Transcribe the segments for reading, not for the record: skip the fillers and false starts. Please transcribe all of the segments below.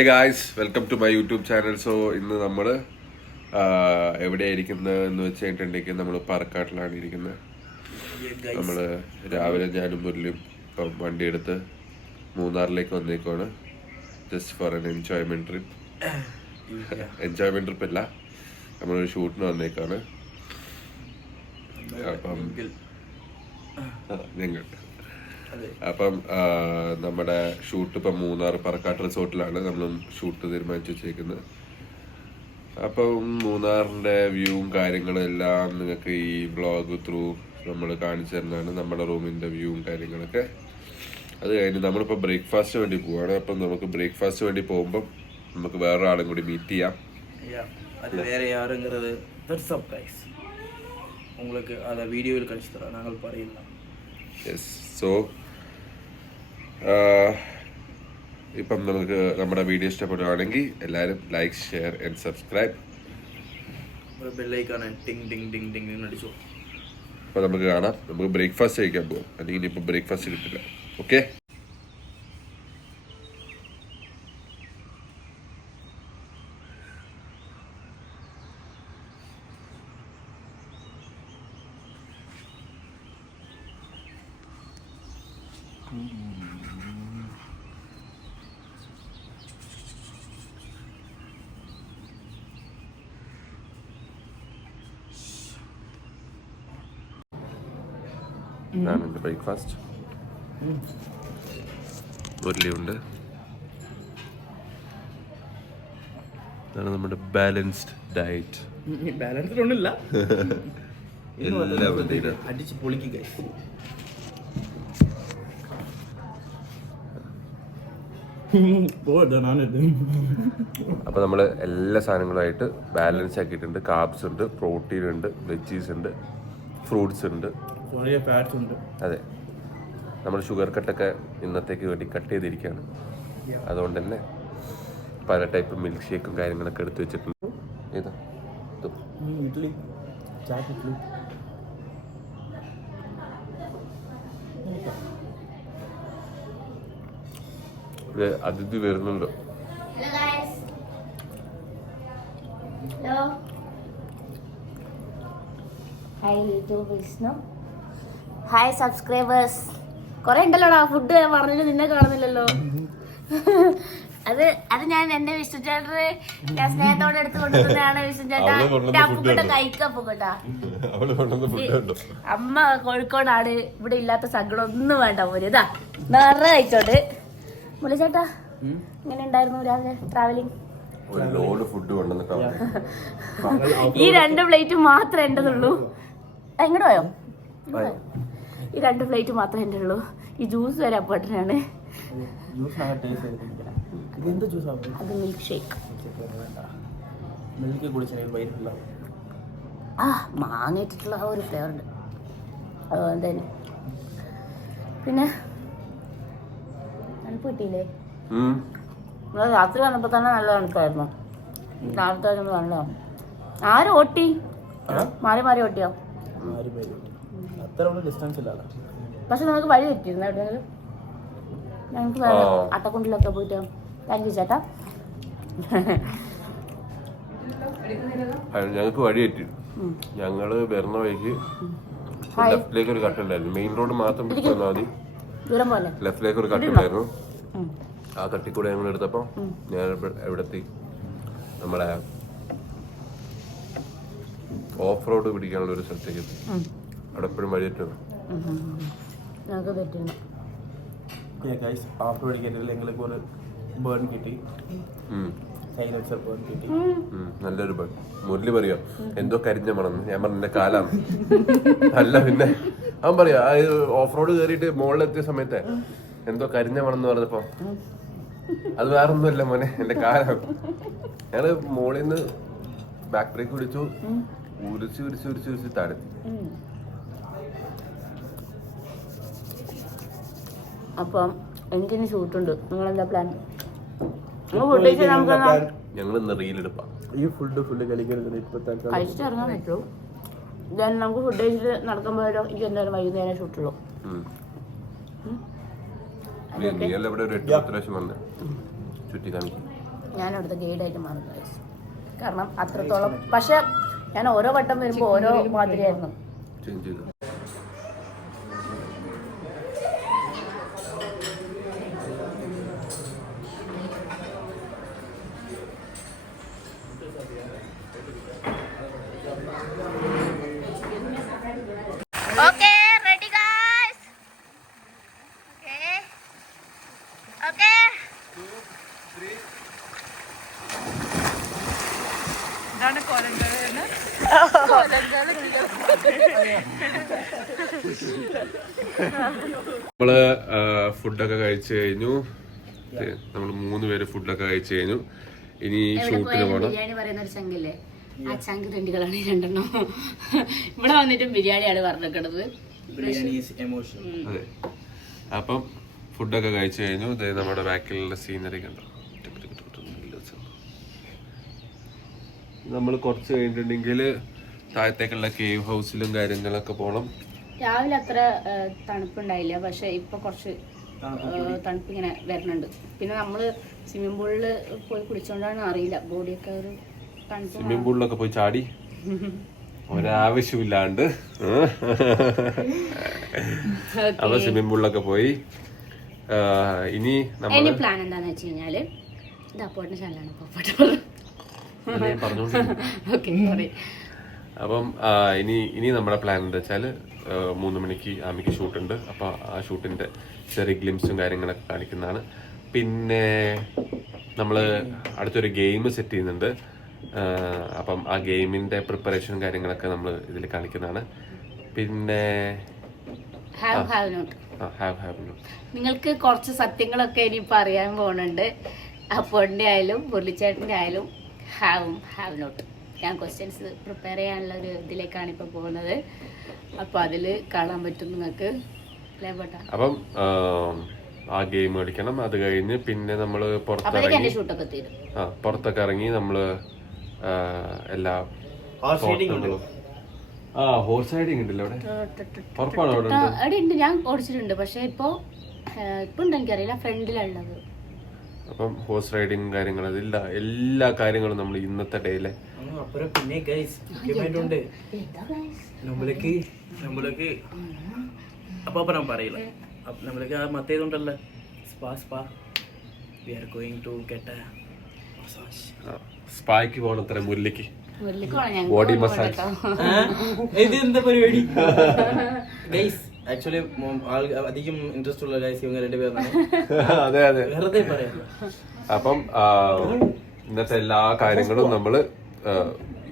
Hey guys, welcome to my YouTube channel. So ഇന്ന് നമ്മൾ എവിടെയായിരിക്കുന്നത് എന്ന് വെച്ചിട്ടുണ്ടെങ്കിൽ നമ്മൾ പാലക്കാട്ടിലാണ് ഇരിക്കുന്നത്. നമ്മൾ രാവിലെ ഞാനും മുരളിയും ഇപ്പം വണ്ടിയെടുത്ത് മൂന്നാറിലേക്ക് വന്നേക്കുവാണ്. ജസ്റ്റ് ഫോർ എൻ എൻജോയ്മെന്റ് ട്രിപ്പ്. എൻജോയ്മെന്റ് ട്രിപ്പ് അല്ല, നമ്മളൊരു ഷൂട്ടിന് വന്നേക്കാണ്. അപ്പം ഞങ്ങൾ അപ്പം നമ്മുടെ ഷൂട്ട് ഇപ്പം മൂന്നാർ പറക്കാട്ട് റിസോർട്ടിലാണ് നമ്മളും ഷൂട്ട് തീരുമാനിച്ചു വെച്ചേക്കുന്നത്. അപ്പം മൂന്നാറിൻ്റെ വ്യൂവും കാര്യങ്ങളും എല്ലാം നിങ്ങൾക്ക് ഈ വ്ളോഗ് ത്രൂ നമ്മൾ കാണിച്ചു തരുന്നതാണ്, നമ്മുടെ റൂമിൻ്റെ വ്യൂവും കാര്യങ്ങളൊക്കെ. അത് കഴിഞ്ഞ് നമ്മളിപ്പോൾ ബ്രേക്ക്ഫാസ്റ്റ് വേണ്ടി പോവാണ്. അപ്പം നമുക്ക് ബ്രേക്ക്ഫാസ്റ്റ് വേണ്ടി പോകുമ്പം നമുക്ക് വേറൊരാളും കൂടി മീറ്റ് ചെയ്യാം. அது வேறு யாருங்கிறது சர்ப்ரைஸ் உங்களுக்கு அதை வீடியோவில் கழிச்சு தரோம், நாங்கள் பாருங்கள். യെസ്. സോ ഇപ്പം നമുക്ക് നമ്മുടെ വീഡിയോ ഇഷ്ടപ്പെടുകയാണെങ്കിൽ എല്ലാവരും ലൈക്ക്, ഷെയർ ആൻഡ് സബ്സ്ക്രൈബ്. ഒരു ബെല്ലൈക്കാണ് ടിങ് ടിങ് ടിങ് ടിങ് അടിച്ചു. അപ്പോൾ നമുക്ക് കാണാം. നമുക്ക് ബ്രേക്ക്ഫാസ്റ്റ് കഴിക്കാൻ പോകും, അല്ലെങ്കിൽ ഇനിയിപ്പോൾ ബ്രേക്ക്ഫാസ്റ്റ് കിട്ടില്ല. ഓക്കെ. ഇതാണ് എൻ്റെ ബ്രേക്ക്ഫാസ്റ്റ്. മുരളിയുണ്ട്. ഇതാണ് നമ്മുടെ ബാലൻസ്ഡ് ഡയറ്റ്. ബാലൻസ്ഡ് ഒന്നുമില്ല, എല്ലാം അടിച്ച് പൊളിക്കുക. അപ്പോൾ നമ്മൾ എല്ലാ സാധനങ്ങളുമായിട്ട് ബാലൻസ് ആക്കിയിട്ടുണ്ട്. കാർബ്സ് ഉണ്ട്, പ്രോട്ടീൻ ഉണ്ട്, വെജീസ് ഉണ്ട്, ഫ്രൂട്ട്സ് ഉണ്ട്, ഫാറ്റ്സ് ഉണ്ട്. അതെ, നമ്മൾ ഷുഗർ കട്ടൊക്കെ ഇന്നത്തേക്ക് വേണ്ടി കട്ട് ചെയ്തിരിക്കുകയാണ്. അതുകൊണ്ട് തന്നെ പല ടൈപ്പ് മിൽക്ക് ഷേക്കും കാര്യങ്ങളൊക്കെ എടുത്ത് വെച്ചിട്ടുണ്ട്. ഏതാ ഇഡ്ഡലി, ചാറ്റ് ഇഡ്ഡലി. അതിഥി വരുന്നുണ്ട്. Hi YouTube Vishnu, hi subscribers. കുറെ ഉണ്ടല്ലോടാ. ഫുഡ് പറഞ്ഞിട്ട് നിന്നെ കാണുന്നില്ലല്ലോ. അത് ഞാൻ എന്റെ വിഷ്ണു ചേട്ടന് ഞാൻ സ്നേഹത്തോടെ എടുത്ത് കൊണ്ടുവന്നതാണ്. വിഷ്ണു ചേട്ടാ അപ്പൂക്കട്ട കഴിക്കപ്പോ കേട്ടാ. അമ്മ കോഴിക്കോടാണ്, ഇവിടെ ഇല്ലാത്ത സങ്കടം ഒന്നും വേണ്ട പോലെ. ഇതാ നിറ കഴിച്ചോണ്ട്. മുല്ല ചേട്ടാ ഇങ്ങനെ ഉണ്ടായിരുന്നു രാവിലെ ട്രാവലിംഗ്? ഈ 2 പ്ലേറ്റ് മാത്രമേ എന്റേതുള്ളൂ. എങ്ങോട്ട് പോയോ? ഈ 2 പ്ലേറ്റ് മാത്രമേ എൻ്റെ ഉള്ളൂ. ഈ ജ്യൂസ് വരെ അപ്പോട്ടനാണ്. അത് മിൽക്ക് ഷേക്ക്. ആ മാങ്ങിയിട്ടുള്ള ആ ഒരു ഫ്ലേവർ ഉണ്ട്, അതുകൊണ്ട് തന്നെ. പിന്നെ തണുപ്പ് കിട്ടിയില്ലേ? രാത്രി വന്നപ്പോൾ തന്നെ നല്ല തണുപ്പായിരുന്നു. രാവിലത്തെ നല്ലതാണ്. ആര് ഓട്ടി? മാറി മാറി ഓട്ടിയോ? പക്ഷെ നമുക്ക് വഴി തെറ്റിയിരുന്നു എവിടെയെങ്കിലും. ഞങ്ങൾക്ക് വേറെ അട്ടക്കുണ്ടിലൊക്കെ പോയിട്ട്. താങ്ക് യു ചേട്ടാ. ഞങ്ങൾക്ക് വഴി തെറ്റി. ഞങ്ങള് വരുന്ന വഴിക്ക് ലെഫ്റ്റിലേക്ക് ഒരു കട്ടുണ്ടായിരുന്നു. മെയിൻ റോഡ് മാത്രം പിടിച്ചാൽ മതി. ലെഫ്റ്റിലേക്ക് ഒരു കട്ടുണ്ടായിരുന്നു. ആ കട്ടിക്കൂടെ ഞങ്ങൾ എടുത്തപ്പോൾ ഞാൻ എവിടെത്തി? നമ്മുടെ ഓഫ് റോഡ് പിടിക്കാനുള്ള ഒരു സ്ഥലത്തേക്ക് എത്തി. അവിടെ എപ്പോഴും വഴി തെറ്റുന്നു. നല്ലൊരു ബേൺ. മുരളി പറയാ എന്തോ കരിഞ്ഞ മണം. ഞാൻ പറഞ്ഞ എന്റെ കാലാണ്. അല്ല പിന്നെ അവൻ പറയാ ഓഫ് റോഡ് കയറിയിട്ട് മുകളിലെത്തിയ സമയത്ത് എന്തോ കരിഞ്ഞ മണം എന്ന് പറഞ്ഞപ്പോ അത് വേറൊന്നുമല്ല മോനെ, എന്റെ കാലാണ്. ഞങ്ങള് മുകളിൽ നിന്ന് ബാക്ക് ബ്രേക്ക് പിടിച്ചു, ഉരിച്ച് ഉരിച്ച് ഉരിച്ച് ഉരിച്ച് താഴെത്തി. അപ്പം എനിക്കിനി ഷൂട്ടുണ്ട്. നിങ്ങളെന്താ പ്ലാൻ? ഞങ്ങൾ ഇന്ന് റീലെടുപ്പാം. ഈ ഫുഡ് കഴിച്ചിട്ട് ഇറങ്ങാൻ പറ്റുള്ളൂ. നമുക്ക് ഫുഡ് കഴിച്ചിട്ട് നടക്കാൻ പോയാലോ? എനിക്ക് എന്തായാലും വൈകുന്നേരം ഷൂട്ടുള്ളൂ. നീ അല്ല ഇവിടെ ഒരു 8 പ്രാവശ്യം വന്നേ ചുറ്റി കാണിക്കും. ഞാൻ അവിടുത്തെ ഗൈഡായിട്ട് മാറുന്നു ഗൈസ്. കാരണം അത്രത്തോളം. പക്ഷെ ഞാൻ ഓരോ വട്ടം വരുമ്പോൾ ഓരോ മാതിരിയായിരുന്നു. ചേഞ്ച് ചെയ്തു. Okay, ready guys? Okay. Okay. 2, 3. ഇതാണ് കോലങ്കള്. നമ്മള് ഫുഡൊക്കെ കഴിച്ചു കഴിഞ്ഞു. നമ്മള് 3 പേര് ഫുഡൊക്കെ കഴിച്ചു കഴിഞ്ഞു. ഇനി ഷൂട്ടിന് പോകണം. ബിരിയാണി പറയുന്ന ഒരു ചങ്കില്ലേ, ആ ചങ്ക് തെണ്ടികളാണ് ഈ 2 ഇവിടെ വന്നിട്ട് ബിരിയാണിയാണ് പറഞ്ഞിരിക്കണത്. അതെ. അപ്പം ഫുഡൊക്കെ കഴിച്ചു കഴിഞ്ഞു. നമ്മുടെ ബാക്കിലുള്ള സീനറി കണ്ടോ. നമ്മൾ കുറച്ച് കഴിഞ്ഞിട്ടുണ്ടെങ്കിൽ താഴത്തേക്കുള്ള കേവ് ഹൗസിലും കാര്യങ്ങളൊക്കെ പോകണം. രാവിലെ അത്ര തണുപ്പുണ്ടായില്ല, പക്ഷെ ഇപ്പൊ കുറച്ച് തണുപ്പ് ഇങ്ങനെ വരുന്നുണ്ട്. പിന്നെ നമ്മള് സ്വിമ്മിംഗ് പൂളിൽ പോയി കുളിച്ചോണ്ടാണ് അറിയില്ല, ബോഡിയൊക്കെ ഒരു തണുപ്പ്. സ്വിമ്മിംഗ് പൂളിലൊക്കെ പോയി ചാടി ഒരാവശ്യമില്ലാണ്ട്. അപ്പൊ സ്വിമ്മിംഗ് പൂളിലൊക്കെ പോയി. ഇനി എന്റെ പ്ലാൻ എന്താന്ന് വെച്ച് കഴിഞ്ഞാല് ഇത് അപ്പോട്ടിന്റെ ചാനലാണ്. അപ്പം ഇനി നമ്മുടെ പ്ലാൻ എന്താ വെച്ചാല് 3 മണിക്ക് ആമിക്ക് ഷൂട്ടുണ്ട്. അപ്പൊ ആ ഷൂട്ടിന്റെ ചെറിയ ഗ്ലിംസും കാര്യങ്ങളൊക്കെ കാണിക്കുന്നതാണ്. പിന്നെ നമ്മള് അടുത്തൊരു ഗെയിം സെറ്റ് ചെയ്യുന്നുണ്ട്. അപ്പം ആ ഗെയിമിന്റെ പ്രിപ്പറേഷനും കാര്യങ്ങളൊക്കെ നമ്മൾ ഇതിൽ കാണിക്കുന്നതാണ്. പിന്നെ നിങ്ങൾക്ക് കുറച്ച് സത്യങ്ങളൊക്കെ ഇനിയിപ്പോൾ അറിയാൻ പോകുന്നുണ്ട്. അപ്പോഴിൻ്റെ ആയാലും മുരളിച്ചേട്ടൻ്റെ ആയാലും ഹാവ് നോട്ട്. ഞാൻ ക്വസ്റ്റ്യൻസ് പ്രിപ്പയർ ചെയ്യാനുള്ള ഒരു ഇതിലേക്കാണ് ഇപ്പോൾ പോകുന്നത്. അപ്പോൾ അതിൽ കാണാൻ പറ്റും നിങ്ങൾക്ക്. അപ്പം ആ ഗെയിം കളിക്കണം. അത് കഴിഞ്ഞ് പിന്നെ നമ്മൾ പുറത്തൊക്കെ ഇറങ്ങി നമ്മള് എല്ലാ ഹോഴ്സ് റൈഡിങ് ഉണ്ടല്ലോ അവിടെ. ഉറപ്പാണോ അവിടെ ഉണ്ട്? ഞാൻ ഓടിച്ചിട്ടുണ്ട്, പക്ഷെ ഇപ്പൊ ഉണ്ട് എനിക്കറിയില്ല, ഫ്രണ്ടിലുള്ളത്. അപ്പം ഹോഴ്സ് റൈഡിങ് കാര്യങ്ങൾ എല്ലാ കാര്യങ്ങളും നമ്മൾ ഇന്നത്തെ ഡേയിലെ. പിന്നെ നമ്മൾക്ക് അപ്പൊ ഞാൻ പറയില്ല. നമ്മൾക്ക് ആ മറ്റേതുണ്ടല്ലോ, spa. We are going to get a massage. സ്പായ്ക്ക് പോകണം. അത്ര മുരളിക്ക് ബോഡി മസാജ്. ഇത് എന്താ പരിപാടി ഗൈസ്? ആക്ച്വലി അധികം ഇൻട്രസ്റ്റ് ഉള്ള ഗൈസ് ഇവங்க 2 പേരാണ്. അതെ വെറുതെ പറയാം. അപ്പം ഇന്നത്തെ എല്ലാ കാര്യങ്ങളും നമ്മള്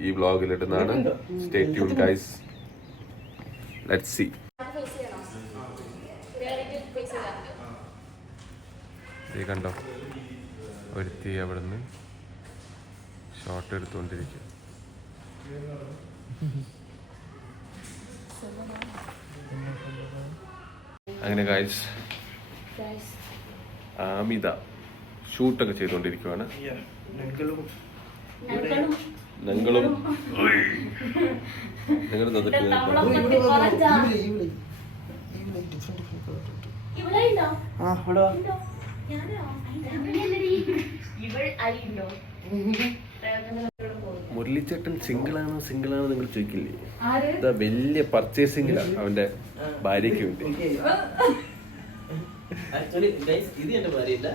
ഈ വ്ലോഗിൽ ഇടുന്നതാണ്. Stay tune guys. Let's see. കണ്ടോ, ഒരുത്തി അവിടുന്ന് ഷോട്ട് എടുത്തുകൊണ്ടിരിക്കും. അങ്ങനെ ഗൈസ് ആമിത ഷൂട്ടൊക്കെ ചെയ്തുകൊണ്ടിരിക്കുവാണ്. ഞങ്ങളും നിങ്ങൾ മുരളിച്ചേട്ടൻ സിംഗിളാണോ നിങ്ങൾ ചോദിക്കില്ലേ? ഇതാ വലിയ പർച്ചേസിംഗിലാണ് അവന്റെ ഭാര്യയ്ക്ക് വേണ്ടി. ആക്ച്വലി ഗൈസ് ഇത് എന്റെ ഭാര്യയില്ല,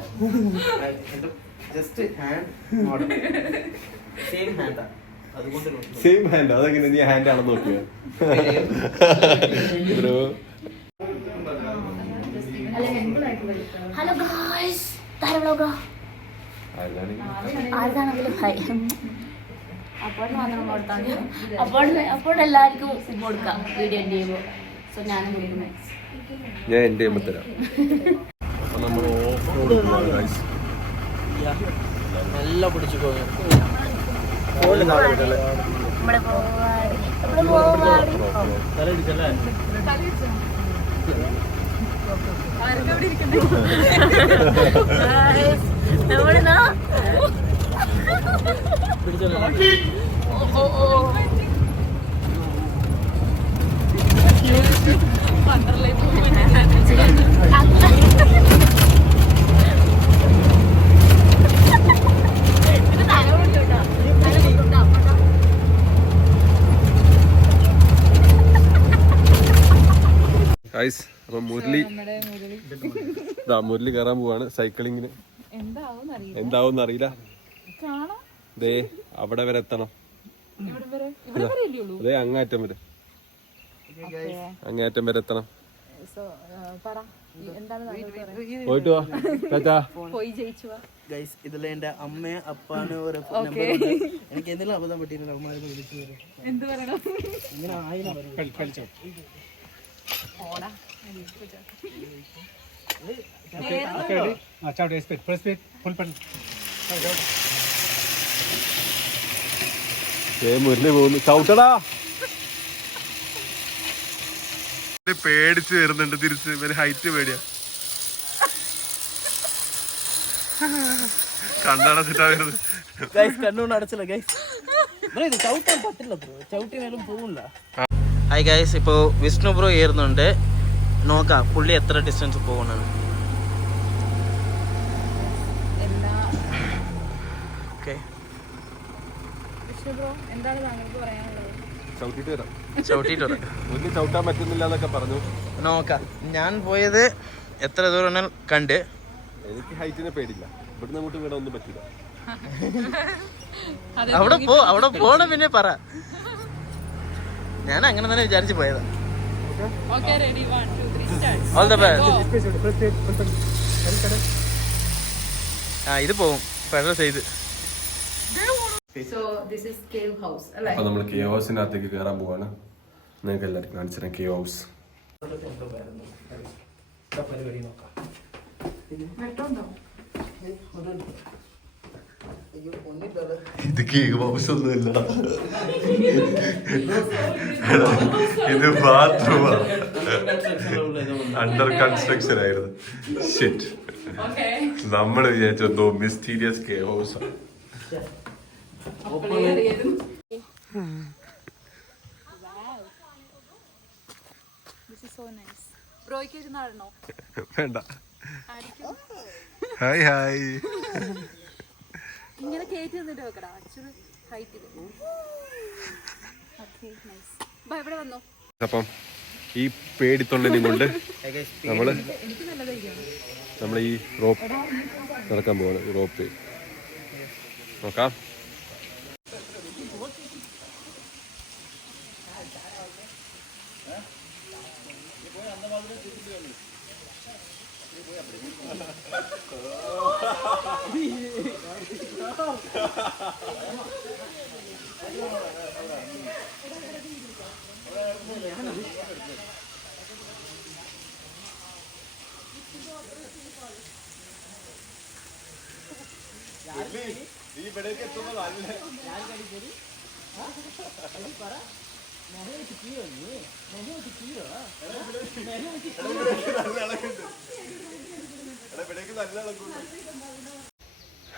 ജസ്റ്റ് ഹാൻഡ് മോഡൽ. സെയിം ഹാൻഡാ, അതുകൊണ്ട് സെയിം ഹാൻഡ്. അതെങ്ങനെ നീ ഹാൻഡ് ആണെന്ന് നോക്കിയോ? ഹലോ ഗായ്സ്, ആർക്കാണെങ്കിലും അപ്പോൾ എല്ലാവർക്കും കൊടുക്കാം വീഡിയോ ചെയ്യുമ്പോൾ. സോ ഞാൻ എന്റെ തരാം. അപ്പൊ നമ്മൾ ഓഫ് റോഡ് നല്ല പിടിച്ചു പോയി. ഗൈസ് അപ്പൊ മുരളി മുരളി കയറാൻ പോവാണ് സൈക്ലിങ്ങിന്. എന്താവും അറിയില്ല. ദേ അവിടെ വരെ എത്തണം. അതെ അങ്ങാറ്റം വരെ എത്തണം. പോയിട്ട് വാ ടാറ്റാ. ഗൈസ് ഇതിൽ എന്റെ അമ്മയും അപ്പാനും ഒരു നമ്പർ എനിക്ക് എന്തെങ്കിലും അബദ്ധം പറ്റിയിട്ടുണ്ട്. അമ്മ വിളിച്ചു ഇങ്ങനെ ആയിരം മുരളി പോകുന്നു. ചവിട്ടടാ. പേടിച്ച് വരുന്നുണ്ട് തിരിച്ച്. ഇവര് ഹൈറ്റ് പേടിയാ. കണ്ണടച്ചിട്ടാ വരുന്നത്. കണ്ണുകൊണ്ട് അടച്ചില്ല ഗൈസ്. ചവിട്ടാൻ പറ്റില്ല ബ്രോ. ചവിട്ടിനാലും പോകില്ല. ഹായ് ഗൈസ്, ഇപ്പോൾ വിഷ്ണു ബ്രോ ഏറുന്നുണ്ട്. നോക്കാം പുള്ളി എത്ര ഡിസ്റ്റൻസ് പോകുന്നത്. ഓക്കെ ചവിട്ടിട്ട് വരാം. ചവിട്ടാൻ പറ്റുന്നില്ല എന്നൊക്കെ പറഞ്ഞു. നോക്കാം. ഞാൻ പോയത് എത്ര ദൂരം കണ്ട്. എനിക്ക് ഹൈറ്റിനെ പേടില്ല. ഇവിടുന്ന് അങ്ങോട്ടും ഇവിടെ ഒന്നും പറ്റില്ല. അവിടെ പോണം പിന്നെ പറ. ഞാൻ അങ്ങനെ തന്നെ വിചാരിച്ചു പോയതാ. All the best. ഇത് പോവും പെട്രോൾ ചെയ്ത്. അപ്പൊ നമ്മൾ കേവ് ഹൗസിനകത്തേക്ക് കയറാൻ പോവാണ്. നിങ്ങൾക്ക് എല്ലാവർക്കും കാണിച്ചു കേവ് ഹൗസ്. ഇത് കേവ് ഹൗസ് ഒന്നുമില്ല, ഇത് ബാത്റൂമാ. അണ്ടർ കൺസ്ട്രക്ഷൻ ആയിരുന്നു. ഷിറ്റ്, നമ്മൾ വിചാരിച്ചോ മിസ്റ്റീരിയസ് കേവ് ഹൗസ്. വേണ്ട. Hi hi. ഇങ്ങനെ കേറ്റി നിന്നിട്ട് വെക്കടാ ഹൈറ്റിൽ. ഇവിടെ വന്നോ. അപ്പം ഈ പേടിത്തൊണ്ടനെ കൊണ്ട് നമ്മൾ ഈ റോപ്പ് നടക്കാൻ പോവാണ്. റോപ്പ് നോക്കാം.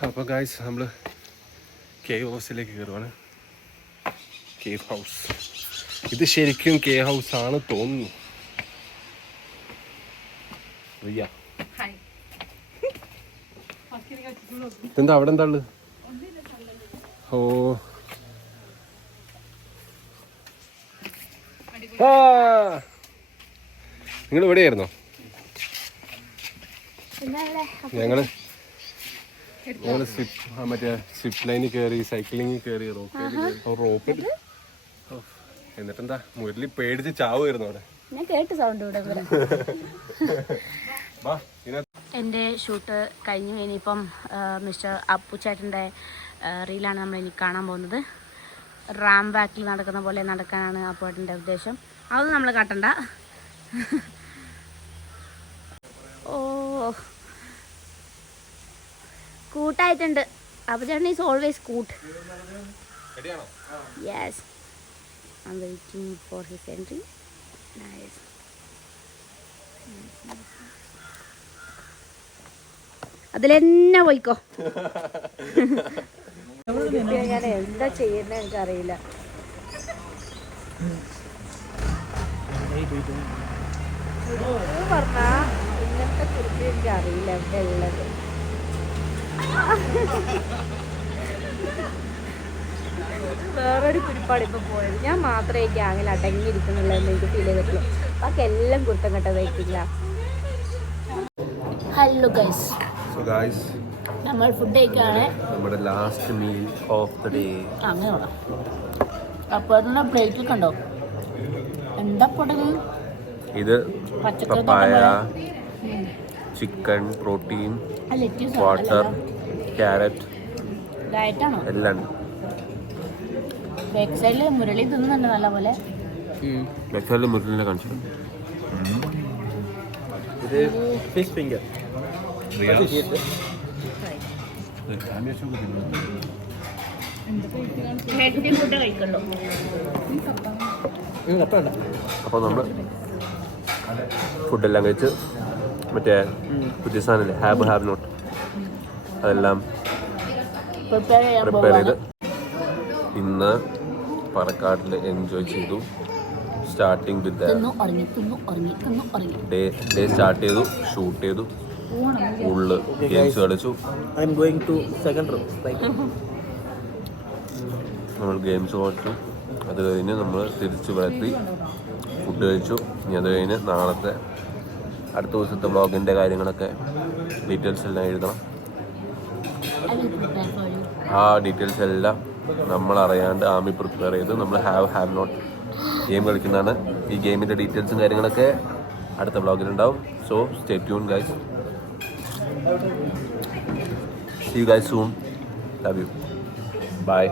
അപ്പൊ ഗായ്സ് നമ്മള് കേവ് ഹൗസിലേക്ക് കയറുവാണ്. കേവ് ഹൗസ് ഇത് ശരിക്കും കേവ് ഹൗസ് ആണ് തോന്നുന്നു. എന്താ അവിടെ എന്താ ഉള്ളത്? ഓ നിങ്ങൾ എവിടെയായിരുന്നോ? ഞങ്ങള് മറ്റേ സ്വിപ്പ് ലൈനിൽ കയറി, സൈക്ലിങ്ങിൽ കയറി, റോപ്പിൽ. എന്നിട്ടെന്താ മുരളി പേടിച്ച് ചാവുമായിരുന്നു അവിടെ. ഞാൻ കേട്ട് സൗണ്ട് ഇവിടെ. എൻ്റെ ഷൂട്ട് കഴിഞ്ഞു. ഇനിയിപ്പം മിസ്റ്റർ അപ്പു ചേട്ടൻ്റെ റീലാണ് നമ്മൾ ഇനി കാണാൻ പോകുന്നത്. റാം ബാക്കിൽ നടക്കുന്ന പോലെ നടക്കാനാണ് അപ്പുവേട്ടൻ്റെ ഉദ്ദേശം. അതൊന്നും നമ്മൾ കാട്ടണ്ട. ഓ കൂട്ടായിട്ടുണ്ട്. അപ്പു ചേട്ടൻ ഈസ് ഓൾവേസ് കൂട്ട്. Yes, I am waiting for his entry. Nice. അതിലെന്നെ പോയിക്കോ. ഞാൻ എന്താ ചെയ്യുന്ന എനിക്കറിയില്ല. പറഞ്ഞാ ഇങ്ങനത്തെ കുറിച്ച് എനിക്കറിയില്ല എവിടെ ഉള്ളത്. വേറൊരു കുരിപ്പാട് ഇപ്പൊ പോയത്. ഞാൻ മാത്രമേ ഗ്യാങ്ങിൽ അടങ്ങിയിരിക്കുന്നുള്ളൂ എന്ന് എനിക്ക് ഫീൽ ചെയ്തിട്ടുള്ളൂ. ബാക്കി എല്ലാം കുത്തം കെട്ട വെയിറ്റിംഗില്ല. ഹലോ ഗൈസ്, സോ ഗൈസ് നമ്മൾ ഫുഡ് കഴിക്കാണ്. നമ്മുടെ last meal of the day. അങ്ങനെ വേണം. അപ്പോൾ പ്ലേറ്റിൽ കണ്ടോ എന്താ പൊടങ്ങ്? ഇത് പപ്പായ, ചിക്കൻ, പ്രോട്ടീൻ, വാട്ടർ, ക്യാരറ്റ് ഡയറ്റാണോ? എല്ലാം ബാക്ക് സൈഡിൽ മുരളി തിന്നുന്നുണ്ട് നല്ല പോലെ. വെച്ചാലും മുരളിനെ കാണിച്ചു. ഇത് ഫിഷ് ഫിംഗർ. ഹെൽത്തി ഫുഡ് കഴിക്കണ്ടോ? അപ്പോൾ നമ്മൾ ഫുഡെല്ലാം കഴിച്ച് മറ്റേ പുതിയ സാധനമില്ലേ ഹാവ് നോട്ട് അതെല്ലാം പ്രിപ്പയർ ചെയ്ത് ഇന്ന് പാലക്കാട്ടിൽ എൻജോയ് ചെയ്തു. സ്റ്റാർട്ടിങ് വിത്ത് ഡേ സ്റ്റാർട്ട് ചെയ്തു, ഷൂട്ട് ചെയ്തു, ഉള്ളിൽ ഗെയിംസ് കളിച്ചു. നമ്മൾ ഗെയിംസ് കളിച്ചു. അത് കഴിഞ്ഞ് നമ്മൾ തിരിച്ച് വരത്തി ഫുഡ് കഴിച്ചു. ഇനി അത് കഴിഞ്ഞ് നാളത്തെ അടുത്ത ദിവസത്തെ വ്ളോഗിൻ്റെ കാര്യങ്ങളൊക്കെ ഡീറ്റെയിൽസ് എല്ലാം എഴുതണം. ആ ഡീറ്റെയിൽസ് എല്ലാം നമ്മൾ അറിയാണ്ട് ആമി പ്രിപ്പയർ ചെയ്ത് നമ്മൾ ഹാവ് നോട്ട് ഗെയിം കളിക്കുന്നതാണ്. ഈ ഗെയിമിൻ്റെ ഡീറ്റെയിൽസും കാര്യങ്ങളൊക്കെ അടുത്ത വ്ളോഗിലുണ്ടാവും. So stay tune guys. See you guys soon. Love you. Bye.